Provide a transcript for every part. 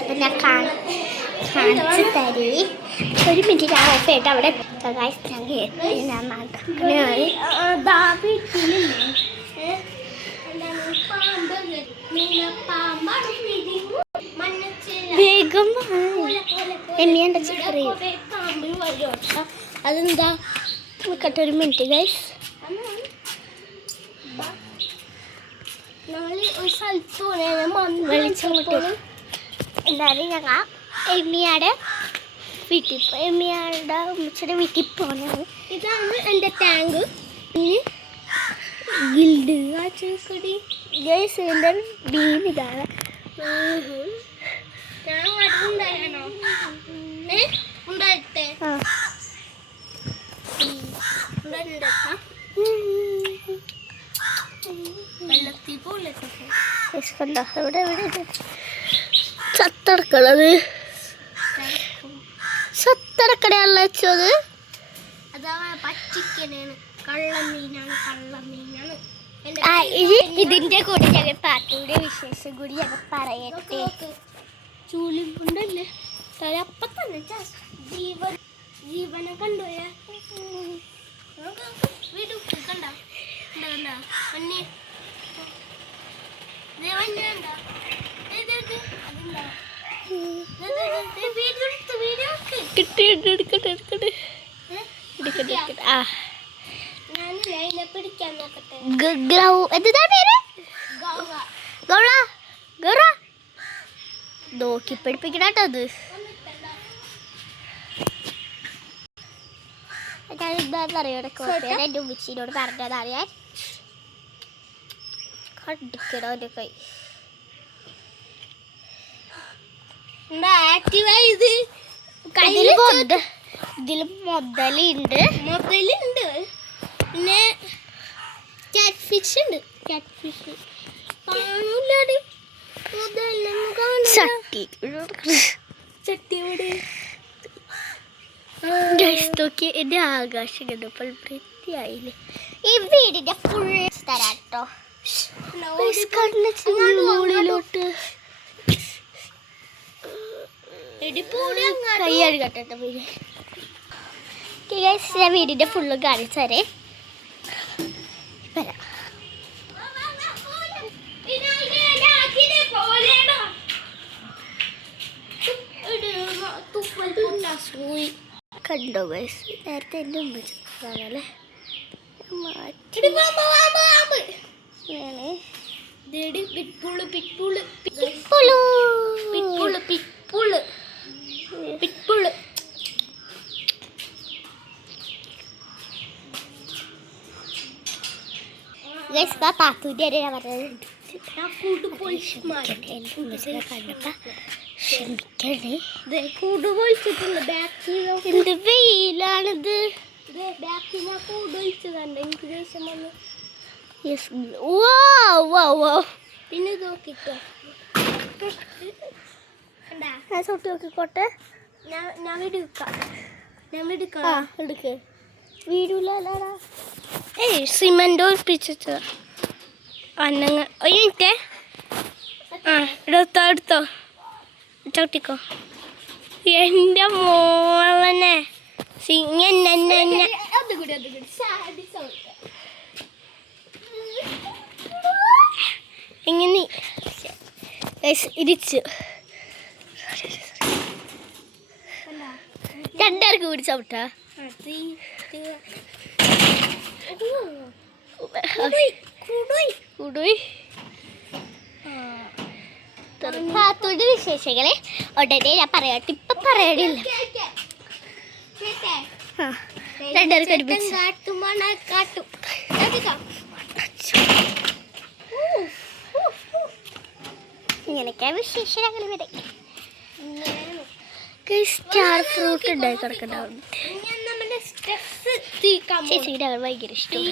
അപ്പം ഞാൻ കാണിച്ച് തരേ ഒരു മിനിറ്റ് ഞാൻ ഓഫ് ചെയ്തിട്ട് അവിടെ ഞാൻ വേഗം എമ്മിയുടെ ചിക്കറി അതെന്താ നിൽക്കട്ടെ ഒരു മിനിറ്റ് ഗൈസ്. വെളിച്ചം കിട്ടും. എന്തായാലും ഞങ്ങൾ എമ്മിയുടെ ഉമ്മച്ചിയുടെ വീട്ടിൽ പോകുന്നത്. ഇതാണ് എൻ്റെ ടാങ്ക്. ഗിൽഡ് ഗൈസ് എൻ്റെ ബീം ഇതാണ്. ഇവിടെ ചത്തടക്കണത് ചത്തടക്കടയാണല്ലോ വെച്ചത്. ഇതിന്റെ കൂടെ ഞങ്ങൾ പാട്ടിയുടെ വിശേഷം കൂടി ഞങ്ങൾ പറയട്ടെ. ചൂലിപ്പുണ്ടല്ലേ അപ്പൊ തന്നെ ജീവനെ കണ്ടോയ കണ്ട നോക്കി പഠിപ്പിക്കണത്. ഞാൻ എന്താണെന്നറിയോ എൻ്റെ ഉമ്മച്ചിനോട് പറഞ്ഞതറിയാൻ കണ്ടിക്കണോ എൻ്റെ കൈ ഇതിൽ മുതലുണ്ട് പിന്നെ കാറ്റ് ഫിഷ് ഉണ്ട്. ചട്ടിയോടെ എന്റെ ആകാശം കണ്ടപ്പോൾ വൃത്തിയായില്ലേ. ഈ വീടിന്റെ ഫുൾ തരാട്ടോ. മുകളിലോട്ട് കൈയാടി കട്ടെ ഞാൻ വീടിന്റെ ഫുള്ള് കാണിച്ചു തരേ. വരാം. കണ്ടോ ഗൈസ് നേരത്തെ എൻ്റെ ഉമ്മച്ചല്ലേ പാത്തൂൻ്റെ ഞാൻ പറഞ്ഞത് കണ്ടപ്പ ക്ഷമിക്കണേ. എന്ത് വെയിലാണിത്. പിന്നെ ഇത് നോക്കിക്കോ സൊട്ട് നോക്കിക്കോട്ടെ. ഞാൻ എടുക്ക വീടില്ലാടാ. സിമൻ്റ് ഒഴിപ്പിച്ചിട്ട് അന്നങ്ങ ഒരു മിനിറ്റ്. എടുത്തോ ചവിട്ടിക്കോ. എൻ്റെ മോളനെ എങ്ങനെ ഇരിച്ചു രണ്ടാർക്ക് കൂടി ചവിട്ടാ. പാത്തൂടെ വിശേഷങ്ങളെ ഉടനെ ഞാൻ പറയട്ടെ. ഇപ്പൊ പറയണില്ല. ഇങ്ങനെയൊക്കെ വിശേഷങ്ങൾ വരെ സ്റ്റാർ ഫ്രൂട്ട് ഉണ്ടായി കിടക്കണ്ടാവും. ചേച്ചിയുടെ അവർ ഭയങ്കര ഇഷ്ടം.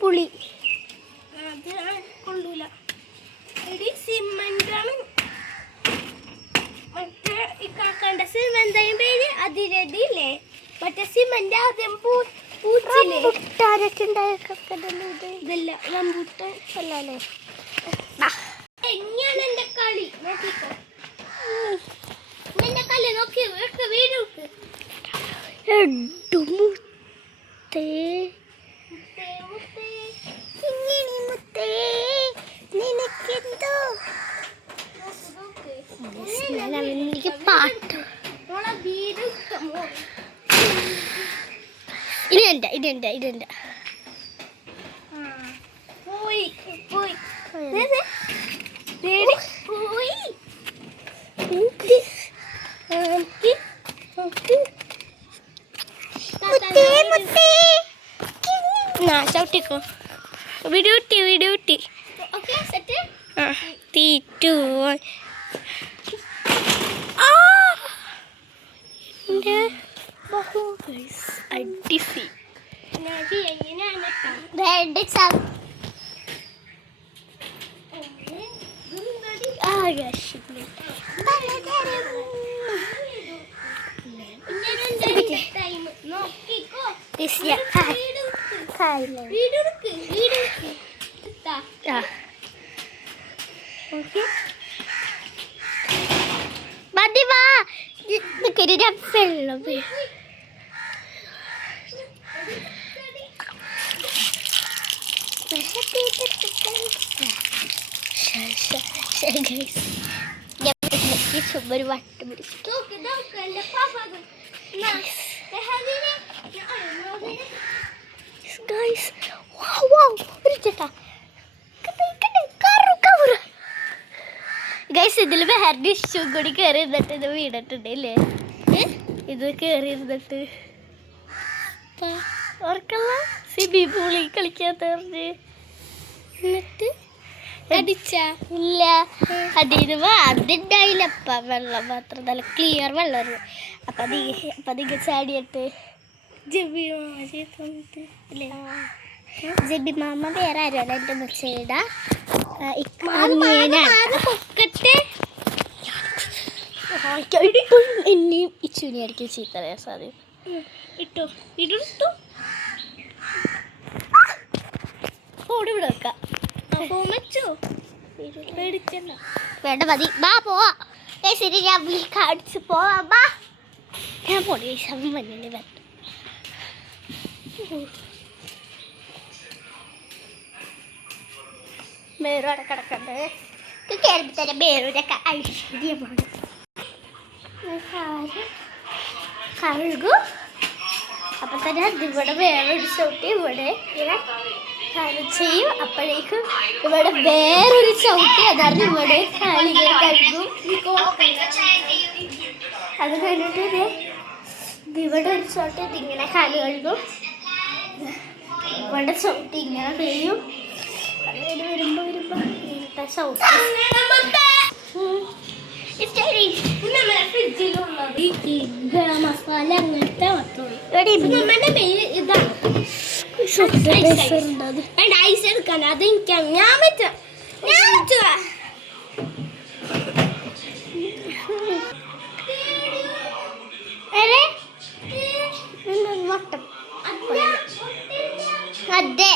പുളി കൊള്ളൂല. സിമന്റാണ് മറ്റേ ഈ കാക്കാൻ്റെ സിമന്റിന്റെ പേര് അതിരടിയില്ലേ. മറ്റേ സിമന്റ് ആദ്യം പൂച്ചിട്ടാരൊക്കെ ഇതല്ല റംബൂട്ടാൻ അല്ലേ. എങ്ങനെയാണ് എന്റെ കളി നോക്കിക്കോ. എന്റെ കളി നോക്കി വീട് നിനക്കെന്തോ പാട്ട് ഇതെന്താ പോയി പോയി ചവിട്ടിക്കോ. വീഡിയോ കിട്ടി. തീറ്റു അടിസി മതി വാ വെള്ളം ഒരു വട്ടം പിടിച്ചു. ഗൈസ് ഇതിൽ വേറെ ഇഷ്യം കൂടി കയറി ഇരുന്നിട്ട് ഇത് വീണിട്ടുണ്ട് അല്ലേ. ഇത് കയറി ഇരുന്നിട്ട് ഓർക്കല്ല സിബി പൂളി കളിക്കാത്ത പറഞ്ഞ് എന്നിട്ട് അടിച്ച ഇല്ല അതിന് അതുണ്ടായില്ലപ്പ. വെള്ളം മാത്രം നല്ല ക്ലിയർ വെള്ളം. അപ്പൊ അധികം ചാടിയിട്ട് ജബി മാമ വേറെ ആരല്ല എൻ്റെ മുച്ചയുടെ എന്നെയും ഇച്ചുവിനെ ആയിരിക്കും ചീത്ത പറയാൻ സാധ്യത. വേണ്ട മതി ബാ പോവാ. ശരി ഞാൻ കാണിച്ച് പോവാ ബാ. ഞാൻ പോണേ ശവം വന്നിട്ട് വരണം. മേറോടെ കിടക്കണ്ടേ കയറുമ്പോൾ തന്നെ മേറൂരൊക്കെ ഐശ്വര്യമാണ്. കഴുകു അപ്പം തന്നെ ഇവിടെ വേറൊരു ചവിട്ടി ഇവിടെ ഇങ്ങനെ ചെയ്യും. അപ്പോഴേക്കും ഇവിടെ വേറൊരു ചവിട്ടി അതാണ് ഇവിടെ കാലികൾ കഴുകും. അത് കഴിഞ്ഞിട്ട് ഇവിടെ ഒരു ചവിട്ടി ഇതിങ്ങനെ കാല് കഴുകും. ഇവിടെ ചവിട്ടി ഇങ്ങനെ ചെയ്യും. വരുമ്പോ ഇങ്ങനത്തെ ചവിട്ടി ഗരം മസാല അങ്ങനത്തെ ഐസ് എടുക്കാൻ അത് എനിക്ക് ഞാൻ പറ്റും. അതെ